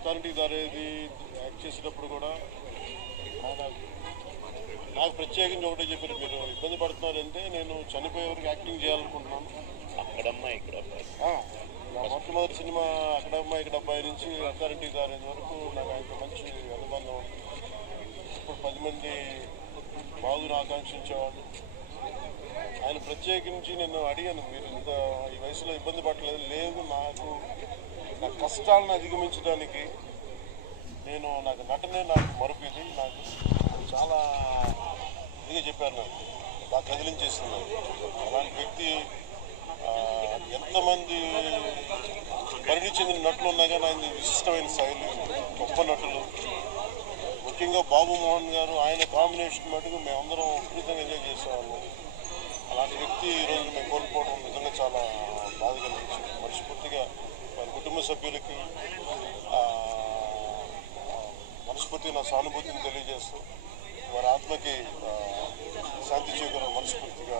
Authority దారేది act చేసేటప్పుడు కూడా నాకు ప్రత్యేకించి ఒకటే చెప్పారు, మీరు ఇబ్బంది పడుతున్నారంటే నేను చనిపోయే వరకు యాక్టింగ్ చేయాలనుకుంటున్నాను. అక్కడమ్మా ఇక్కడ మొట్టమొదటి సినిమా అక్కడమ్మా ఇక్కడ అబ్బాయి నుంచి అథారిటీ దారేది వరకు నాకు ఆయనతో మంచి అనుబంధం ఉంది. ఇప్పుడు 10 మంది బాధను ఆకాంక్షించేవాళ్ళు. ఆయన ప్రత్యేకించి నేను అడిగాను, మీరు ఇంత ఈ వయసులో ఇబ్బంది పడలేదు. లేదు, నా కష్టాలను అధిగమించడానికి నాకు నటనే నాకు మరుపుది, నాకు చాలా ఇదిగా చెప్పారు, నాకు బాగా కదిలించేస్తున్నారు. అలాంటి వ్యక్తి ఎంతమంది పరిణి చెందిన నటులు ఉన్నా కానీ ఆయన విశిష్టమైన శైలి, గొప్ప నటులు, ముఖ్యంగా బాబు మోహన్ గారు, ఆయన కాంబినేషన్ మటుకు మేమందరం విపరీతంగా ఎంజాయ్ చేసేవాళ్ళం. అలాంటి వ్యక్తి ఈరోజు మేము కోల్పోవడం నిజంగా చాలా బాధ కలిగించింది. మనస్ఫూర్తిగా వారి కుటుంబ సభ్యులకి మనస్ఫూర్తిగా నా సానుభూతిని తెలియజేస్తూ వారి ఆత్మకి శాంతి చేకూర మనస్ఫూర్తిగా